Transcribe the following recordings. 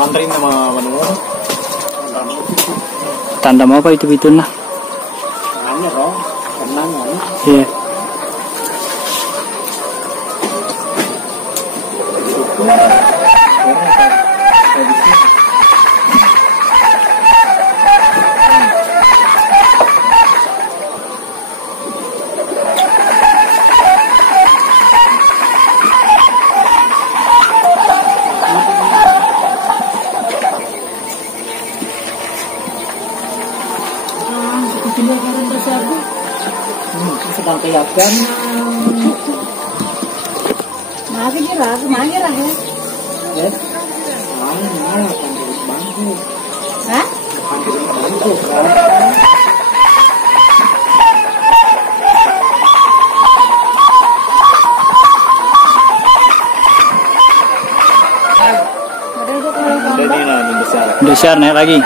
Antri nama menunggu. Tanda mau apa itu nah? Hanya dong, tenang ya. Iya. Sedang keyakinan. Maafin dia lah, kemana lah ya? Ya, mana bangku. Hah? Bangku. Besar naik lagi.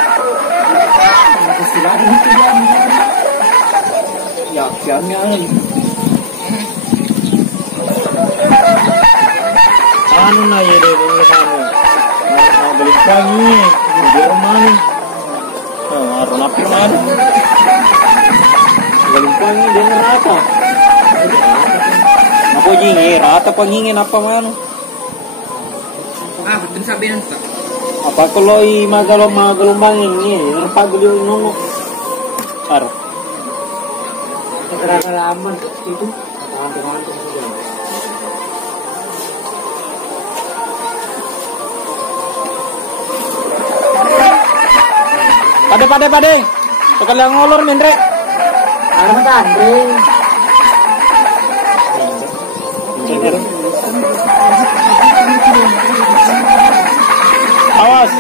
Ya, siangnya anu na ya deh dulu mana mau beli pangi biar mana harus napir mana beli pangi dia rata apa jingi rata pangingin apa mana betul sabian pak. apa kalau i magalom ini apa beli nunggu ar Keraman itu mantung-mantung sudah. Pade. Sekali yang ngolor mendre. Arep tanding. Awas.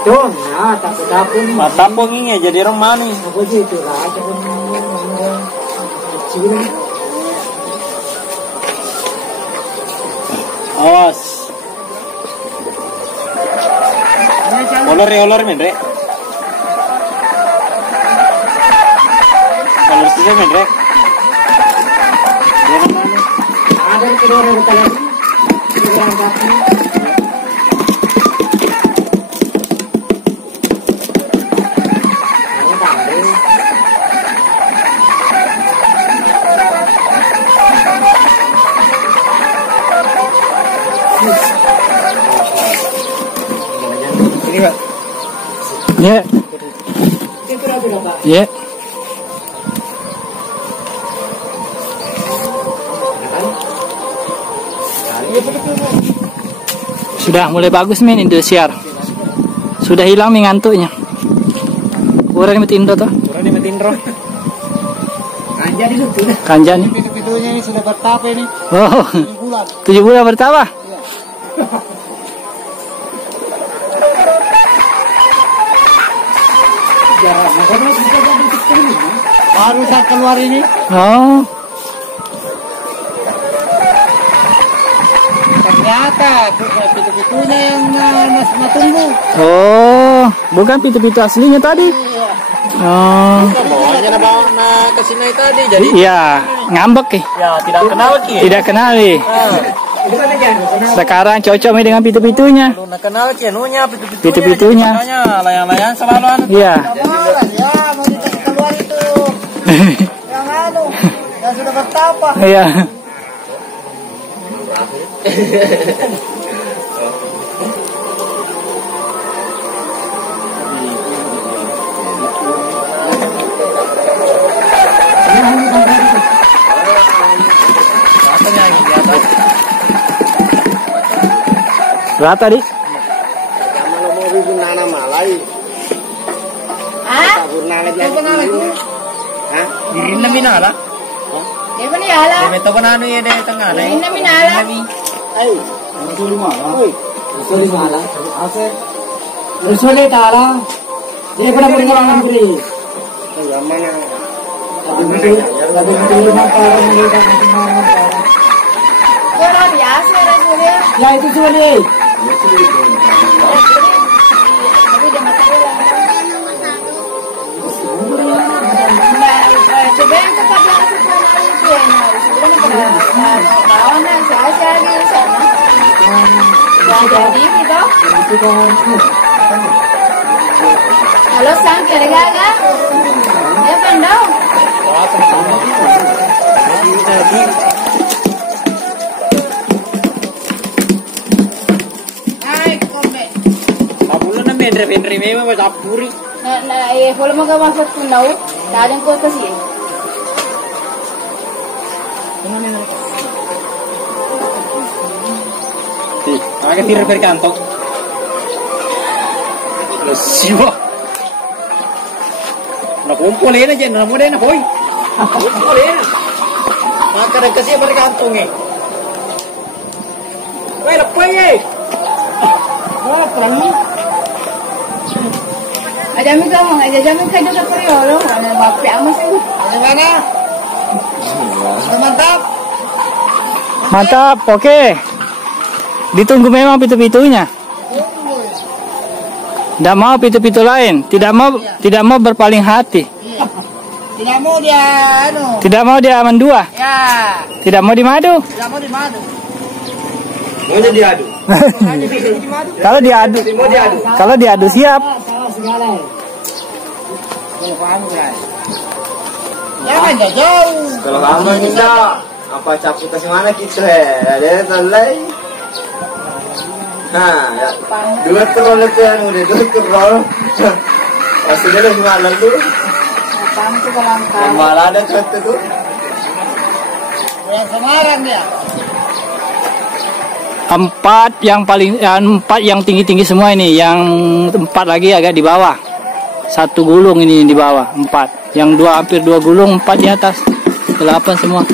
Don, nah, takut-takut. Matapong ini jadi orang manis. Apa sih itu lah? Awas. Olor mendre. Olor sih mendre. Ada kedua orang lagi. Ini Pak. Ya. Ya. Sudah mulai bagus min Indosiar. Sudah hilang min ngantuknya. Kurang metindo toh? Kurang di metindro. Kanja di situ. Kanja nih. Pintu-pintunya ini sudah bertapa ini. Oh. 7 bulan bertapa? Baru saya keluar ini. Oh. Ternyata pintu-pintunya yang tunggu. Oh, bukan pintu-pintu aslinya tadi. Oh. Bawanya bawa ke sini tadi jadi. Iya, ngambek ya. Ya, tidak kenal ki. Tidak kenal nih. Sekarang cocok nih dengan pintu-pintunya. Belum kenal ki anunya Pintu-pintunya. Layang-layang selalu anu. Iya. Ya, mau keluar itu. Yang anu, yang sudah bertapa. Iya. Berapa tadi? Kamu mau bikin nana malai. Ah? Nana lagi. Hah? Diri na minala? Dia mana ya lah? May to kanano yan eh tengah na. Ini minala. Ay, Rusuli mala. Rusuli mala. Ase. Rusuli tala. Dia pernah berjalan negeri. Mana? Lagi rumah para mereka semua. Orang biasa Rasulnya. Ya itu Suli. Tapi dia mati lah. Nah, saya di sana. Nggak jadi gitu. Halo sang kira-kira. Ya pandau. Ay, kombe. Pabulan na mendre memang macapuri. Nah, kalau mau masuk punau, kalian kau kasih. Agak tira per kanto. Lo siwa. Nakumpulin aja, namudah na boy. Nakumpulin. Maka kasi per kanto eh. Woi, lepoy eh. Oh, perang. Ajamin kamu, ajamin kayo sa periolo. Ano bapi amo sih? Mana? Mantap. Mantap, oke. Ditunggu memang pitu-pitunya. Tidak mau pitu-pitu lain, tidak mau berpaling hati. Tidak mau dia, anu. Tidak mau dia aman dua. Ya. Tidak mau dimadu. Tidak mau dimadu. Mau diadu. Kalau diadu siap. Ya kan jauh. Kalau lama kita apa capu ke mana kita ada selai. Nah, ya. Dua kerol itu yang udah dua kerol. Sudah lah semalam tu. Kamu tuh kelangkang. Malah ada kereta tu. Yang Semarang dia. Empat yang tinggi-tinggi semua ini, yang 4 lagi agak di bawah. 1 gulung ini di bawah, 4. Yang 2 hampir 2 gulung, 4 di atas. 8 semua.